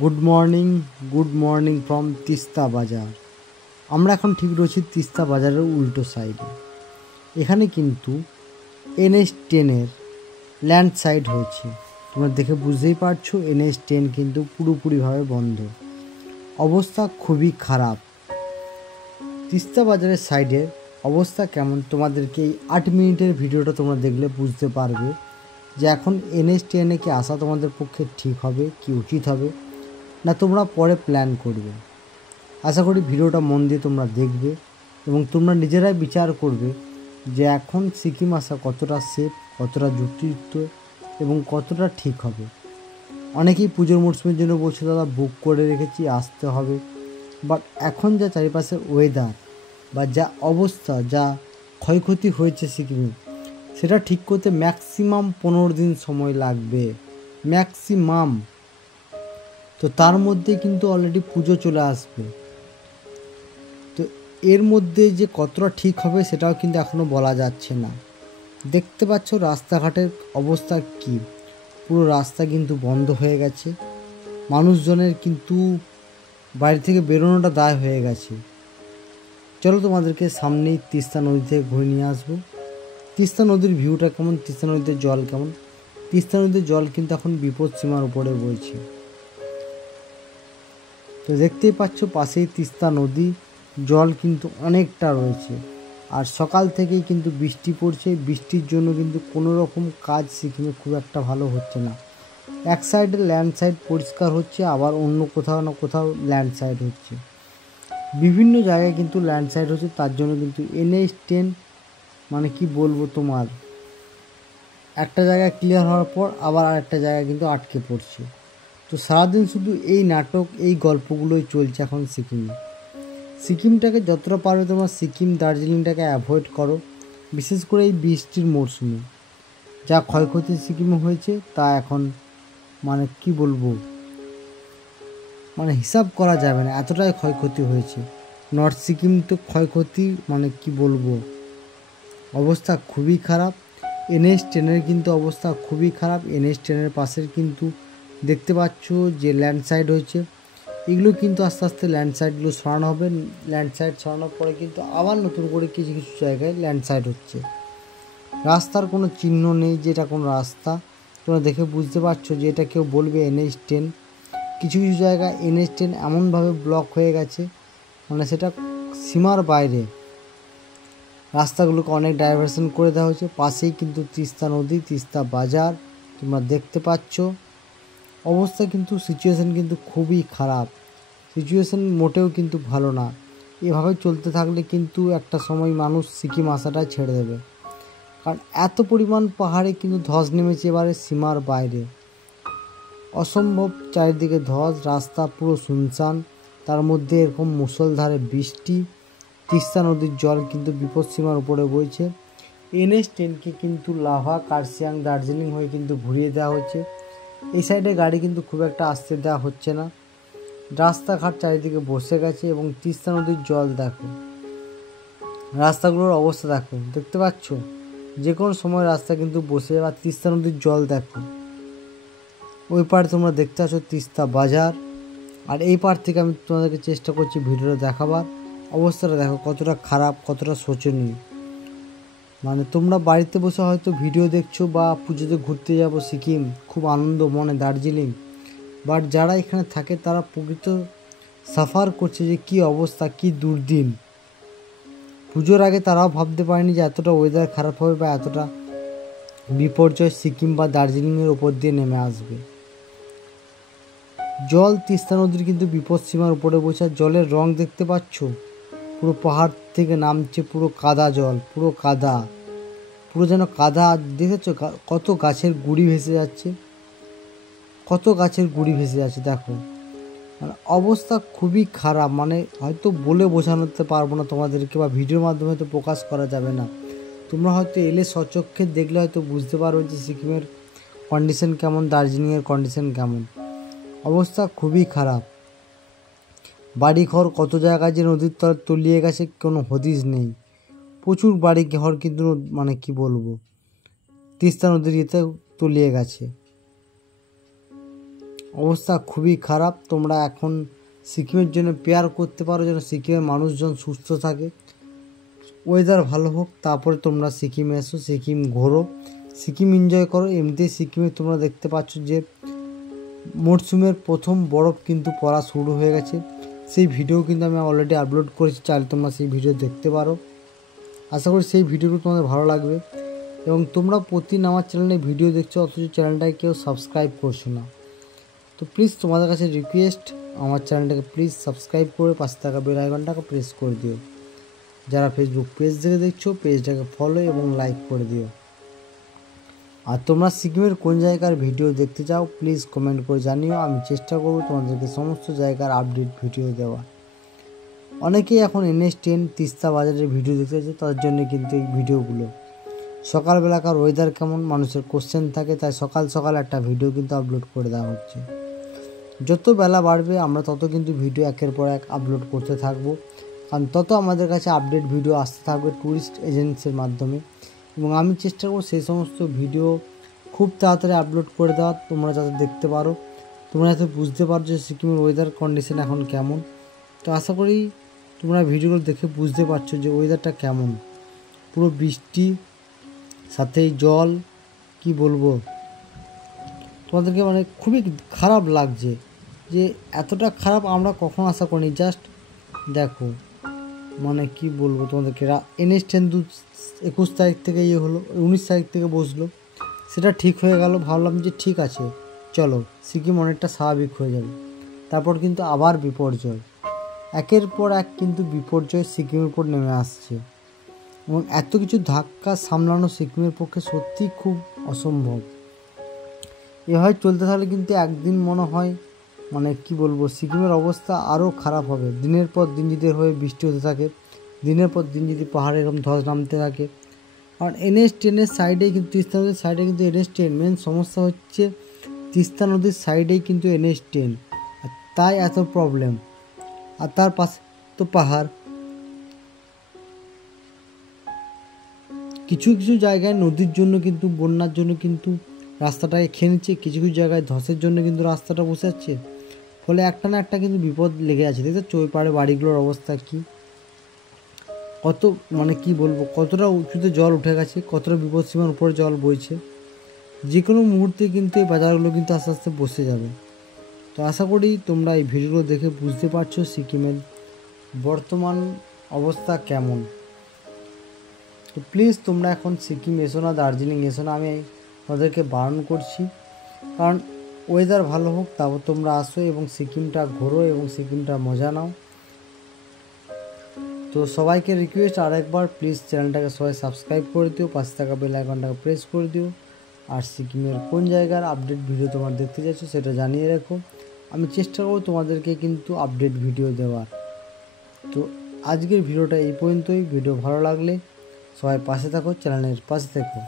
Good morning from Teesta বাজার। আমরা এখন ঠিক রয়েছি তিস্তা বাজারের উল্টো সাইডে। এখানে কিন্তু NH10 ল্যান্ডস্লাইড হয়েছে। তোমরা দেখে বুঝতেই পারছো NH10 কিন্তু পুরোপুরিভাবে বন্ধ, অবস্থা খুবই খারাপ। তিস্তা বাজারের সাইডের অবস্থা কেমন তোমাদেরকে এই 8 মিনিটের ভিডিওটা তোমরা দেখলে বুঝতে পারবে যে এখন NH10 কি আসা তোমাদের পক্ষে ঠিক হবে কি উচিত হবে, না তোমরা পরে প্ল্যান করবে। আশা করি ভিডিওটা মন দিয়ে তোমরা দেখবে এবং তোমরা নিজেরাই বিচার করবে যে এখন সিকিম আসা কতটা সেফ, কতটা যুক্তিযুক্ত এবং কতটা ঠিক হবে। অনেকেই পুজোর মরশুমের জন্য বলছে দাদা বুক করে রেখেছি, আসতে হবে। বাট এখন যা চারিপাশের ওয়েদার বা যা অবস্থা, যা ক্ষয়ক্ষতি হয়েছে সিকিমে, সেটা ঠিক করতে ম্যাক্সিমাম 15 দিন সময় লাগবে, ম্যাক্সিমাম। তো তার মধ্যে কিন্তু অলরেডি পুজো চলে আসবে। তো এর মধ্যে যে কতটা ঠিক হবে সেটাও কিন্তু এখনও বলা যাচ্ছে না। দেখতে পাচ্ছ রাস্তাঘাটের অবস্থা কি, পুরো রাস্তা কিন্তু বন্ধ হয়ে গেছে। মানুষজনের কিন্তু বাড়ি থেকে বেরোনোটা দায় হয়ে গেছে। চলো তোমাদেরকে সামনেই তিস্তা নদী থেকে ঘুরে নিয়ে আসবো। তিস্তা নদীর ভিউটা কেমন, তিস্তা নদীতে জল কেমন। তিস্তা নদীর জল কিন্তু এখন বিপদ সীমার উপরে বইছে। তো দেখতেই পাচ্ছ পাশেই তিস্তা নদী, জল কিন্তু অনেকটা রয়েছে। আর সকাল থেকেই কিন্তু বৃষ্টি পড়ছে। বৃষ্টির জন্য কিন্তু কোনো রকম কাজ সিকিমে খুব একটা ভালো হচ্ছে না। এক সাইডে ল্যান্ডস্লাইড পরিষ্কার হচ্ছে, আবার অন্য কোথাও না কোথাও ল্যান্ডস্লাইড হচ্ছে। বিভিন্ন জায়গায় কিন্তু ল্যান্ডস্লাইড হচ্ছে। তার জন্য কিন্তু NH10 মানে কি বলবো তোমার, একটা জায়গায় ক্লিয়ার হওয়ার পর আবার আরেকটা জায়গায় কিন্তু আটকে পড়ছে। তো সারাদিন শুধু এই নাটক, এই গল্পগুলোই চলছে এখন সিকিমে। সিকিমটাকে যতটা পারবে তোমার সিকিম দার্জিলিংটাকে অ্যাভয়েড করো, বিশেষ করে এই বৃষ্টির মরশুমে। যা ক্ষয়ক্ষতি সিকিমে হয়েছে তা এখন মানে কি বলবো, মানে হিসাব করা যাবে না, এতটাই ক্ষয়ক্ষতি হয়েছে। নর্থ সিকিম তো ক্ষয়ক্ষতি মানে কি বলবো, অবস্থা খুবই খারাপ। NH10 কিন্তু অবস্থা খুবই খারাপ। NH10 পাশের কিন্তু দেখতে পাচ্ছ যে ল্যান্ডস্লাইড হয়েছে, এগুলো কিন্তু আস্তে আস্তে ল্যান্ডস্লাইডগুলো সরানো হবে। ল্যান্ডস্লাইড সরানোর পরে কিন্তু আবার নতুন করে কিছু কিছু জায়গায় ল্যান্ডস্লাইড হচ্ছে। রাস্তার কোনো চিহ্ন নেই যে এটা কোনো রাস্তা। তোমরা দেখে বুঝতে পারছো যে এটা কেউ বলবে NH10। কিছু কিছু জায়গায় NH10 এমনভাবে ব্লক হয়ে গেছে, মানে সেটা সীমার বাইরে। রাস্তাগুলোকে অনেক ডাইভারশন করে দেওয়া হয়েছে। পাশেই কিন্তু তিস্তা নদী, তিস্তা বাজার তোমরা দেখতে পাচ্ছ। অবস্থা কিন্তু সিচুয়েশান কিন্তু খুবই খারাপ। সিচুয়েশান মোটেও কিন্তু ভালো না। এভাবে চলতে থাকলে কিন্তু একটা সময় মানুষ সিকিম আসাটা ছেড়ে দেবে। কারণ এত পরিমাণ পাহাড়ে কিন্তু ধস নেমেছে এবারে সীমার বাইরে, অসম্ভব। চারিদিকে ধস, রাস্তা পুরো শুনশান, তার মধ্যে এরকম মুষলধারে বৃষ্টি। তিস্তা নদীর জল কিন্তু বিপদসীমার উপরে বইছে। NH10কে কিন্তু লাভা, কার্শিয়াং, দার্জিলিং হয়ে কিন্তু ঘুরিয়ে দেওয়া হচ্ছে। এই সাইডে গাড়ি কিন্তু খুব একটা আসতে দেওয়া হচ্ছে না। রাস্তাঘাট চারিদিকে বসে গেছে এবং তিস্তা নদীর জল দেখো, রাস্তাগুলোর অবস্থা দেখো, দেখতে পাচ্ছ যে কোনো সময় রাস্তা কিন্তু বসে যাবে। আর তিস্তা নদীর জল দেখো, ওই পার তোমরা দেখতে পাচ্ছ তিস্তা বাজার, আর এই পার থেকে আমি তোমাদেরকে চেষ্টা করছি ভিডিওটা দেখাবার। অবস্থাটা দেখো কতটা খারাপ, কতটা শোচনীয়। মানে তোমরা বাড়িতে বসে হয়তো ভিডিও দেখছো বা পুজোতে ঘুরতে যাবো সিকিম, খুব আনন্দ মনে দার্জিলিং, বাট যারা এখানে থাকে তারা প্রকৃত সাফার করছে যে কী অবস্থা, কী দুর্দিন। পুজোর আগে তারাও ভাবতে পারেনি যে এতটা ওয়েদার খারাপ হবে বা এতটা বিপর্যয় সিকিম বা দার্জিলিংয়ের ওপর দিয়ে নেমে আসবে। জল তিস্তা নদীর কিন্তু বিপদসীমার উপরে বসে। জলের রং দেখতে পাচ্ছ, পুরো পাহাড় থেকে নামছে, পুরো কাদা জল, পুরো কাদা, পুরো যেন কাদা। দেখেছো কত গাছের গুঁড়ি ভেসে যাচ্ছে, কত গাছের গুঁড়ি ভেসে যাচ্ছে দেখো। মানে অবস্থা খুবই খারাপ, মানে হয়তো বলে বোঝানোতে পারবো না তোমাদেরকে, বা ভিডিওর মাধ্যমে হয়তো প্রকাশ করা যাবে না। তোমরা হয়তো এলে স্বচক্ষে দেখলে হয়তো বুঝতে পারবে যে সিকিমের কন্ডিশন কেমন, দার্জিলিংয়ের কন্ডিশন কেমন। অবস্থা খুবই খারাপ। বাড়িঘর কত জায়গায় যে নদীর তলে তলিয়ে গেছে কোনো হদিস নেই। প্রচুর বাড়ি ঘর কিন্তু মানে কি বলবো তিস্তা নদীর ইয়েতে তলিয়ে গেছে। অবস্থা খুবই খারাপ। তোমরা এখন সিকিমের জন্য প্রেয়ার করতে পারো যেন সিকিমের মানুষজন সুস্থ থাকে, ওয়েদার ভালো হোক, তারপরে তোমরা সিকিমে এসো, সিকিম ঘোরো, সিকিম এনজয় করো। এমনিতেই সিকিমে তোমরা দেখতে পাচ্ছ যে মরশুমের প্রথম বরফ কিন্তু পড়া শুরু হয়ে গেছে। সেই ভিডিও কিন্তু আমি অলরেডি আপলোড করেছি, চাইলে তোমরা সেই ভিডিও দেখতে পারো। আশা করি সেই ভিডিওগুলো তোমাদের ভালো লাগবে। এবং তোমরা প্রতিদিন আমার চ্যানেলে ভিডিও দেখছো, অথচ চ্যানেলটাকে কেউ সাবস্ক্রাইব করছো না। তো প্লিজ তোমাদের কাছে রিকোয়েস্ট, আমার চ্যানেলটাকে প্লিজ সাবস্ক্রাইব করে পাশে থাকা বেল আইকনটাকে প্রেস করে দিও। যারা ফেসবুক পেজ থেকে দেখছো, পেজটাকে ফলো এবং লাইক করে দিও। আর তোমরা সিকিমের কোন জায়গার ভিডিও দেখতে চাও প্লিজ কমেন্ট করে জানিও। আমি চেষ্টা করব তোমাদেরকে সমস্ত জায়গার আপডেট ভিডিও দেওয়া। অনেকেই এখন NH10 তিস্তা বাজারের ভিডিও দেখতে চাচ্ছে, তাদের জন্য কিন্তু এই ভিডিওগুলো। সকালবেলাকার ওয়েদার কেমন মানুষের কোশ্চেন থাকে, তাই সকাল সকাল একটা ভিডিও কিন্তু আপলোড করে দেওয়া হচ্ছে। যত বেলা বাড়বে আমরা তত কিন্তু ভিডিও একের পর এক আপলোড করতে থাকবো, কারণ তত আমাদের কাছে আপডেট ভিডিও আসতে থাকবে ট্যুরিস্ট এজেন্সির মাধ্যমে। এবং আমি চেষ্টা করব সেই সমস্ত ভিডিও খুব তাড়াতাড়ি আপলোড করে দেওয়া, তোমরা যাতে দেখতে পারো, তোমরা যাতে বুঝতে পারো যে সিকিমের ওয়েদার কন্ডিশন এখন কেমন। তো আশা করি তোমরা ভিডিওগুলো দেখে বুঝতে পারছো যে ওয়েদারটা কেমন। পুরো বৃষ্টি, সাথে জল, কি বলবো তোমাদেরকে, মানে খুবই খারাপ লাগছে যে এতটা খারাপ আমরা কখনো আশা করিনি। জাস্ট দেখো, মানে কি বলবো তোমাদেরকে, NH10 21 তারিখ থেকে হলো, 19 তারিখ থেকে বসলো, সেটা ঠিক হয়ে গেল। ভাবলাম যে ঠিক আছে, চলো সিকিম অনেকটা স্বাভাবিক হয়ে যাবে। তারপর কিন্তু আবার বিপর্যয়, একের পর এক কিন্তু বিপর্যয় সিকিমের উপর নেমে আসছে। এবং এত কিছু ধাক্কা সামলানো সিকিমের পক্ষে সত্যি খুব অসম্ভব। এভাবে চলতে থাকলে কিন্তু একদিন মনে হয়, মানে কি বলবো, সিকিমের অবস্থা আরও খারাপ হবে। দিনের পর দিন যদি হয়ে বৃষ্টি হতে থাকে, দিনের পর দিন যদি পাহাড়ে এরকম ধস নামতে থাকে। আর NH10 সাইডেই কিন্তু, তিস্তা নদীর সাইডে কিন্তু NH10, মেন সমস্যা হচ্ছে তিস্তা নদীর সাইডেই কিন্তু NH10, তাই এত প্রবলেম। আর তার পাশে তো পাহাড়। কিছু কিছু জায়গায় নদীর জন্য কিন্তু, বন্যার জন্য কিন্তু রাস্তাটাকে খেয়ে নিচ্ছে, কিছু কিছু জায়গায় ধসের জন্য কিন্তু রাস্তাটা বসে যাচ্ছে। ফলে একটা না একটা কিন্তু বিপদ লেগে আছে। দেখতে ওই পাড়ে বাড়িগুলোর অবস্থা কি, কত, মানে কি বলবো, কতটা উঁচুতে জল উঠে গেছে, কতটা বিপদসীমার উপরে জল বইছে। যে কোনো মুহূর্তে কিন্তু এই বাজারগুলো কিন্তু আস্তে আস্তে বসে যাবে। তো আশা করি তোমরা এই ভিডিওগুলো দেখে বুঝতে পারছো সিকিমের বর্তমান অবস্থা কেমন। তো প্লিজ তোমরা এখন সিকিম এসো না, দার্জিলিং এসো না, আমি তাদেরকে বারণ করছি। কারণ ওয়েদার ভালো হোক, তারপর তোমরা আসো এবং সিকিমটা ঘোরো এবং সিকিমটা মজা নাও। তো সবাইকে রিকোয়েস্ট আরেকবার, প্লিজ চ্যানেলটাকে সবাই সাবস্ক্রাইব করে দিও, পাশে থাকা বেল আইকনটাকে প্রেস করে দিও। আর সিকিমের কোন জায়গার আপডেট ভিডিও তোমরা দেখতে চাইছো সেটা জানিয়ে রাখো। আমি চেষ্টা করব তোমাদেরকে কিন্তু আপডেট ভিডিও দেওয়ার। তো আজকের ভিডিওটা এই পর্যন্তই। ভিডিও ভালো লাগলে সবাই পাশে থাকো, চ্যানেলের পাশে থেকো।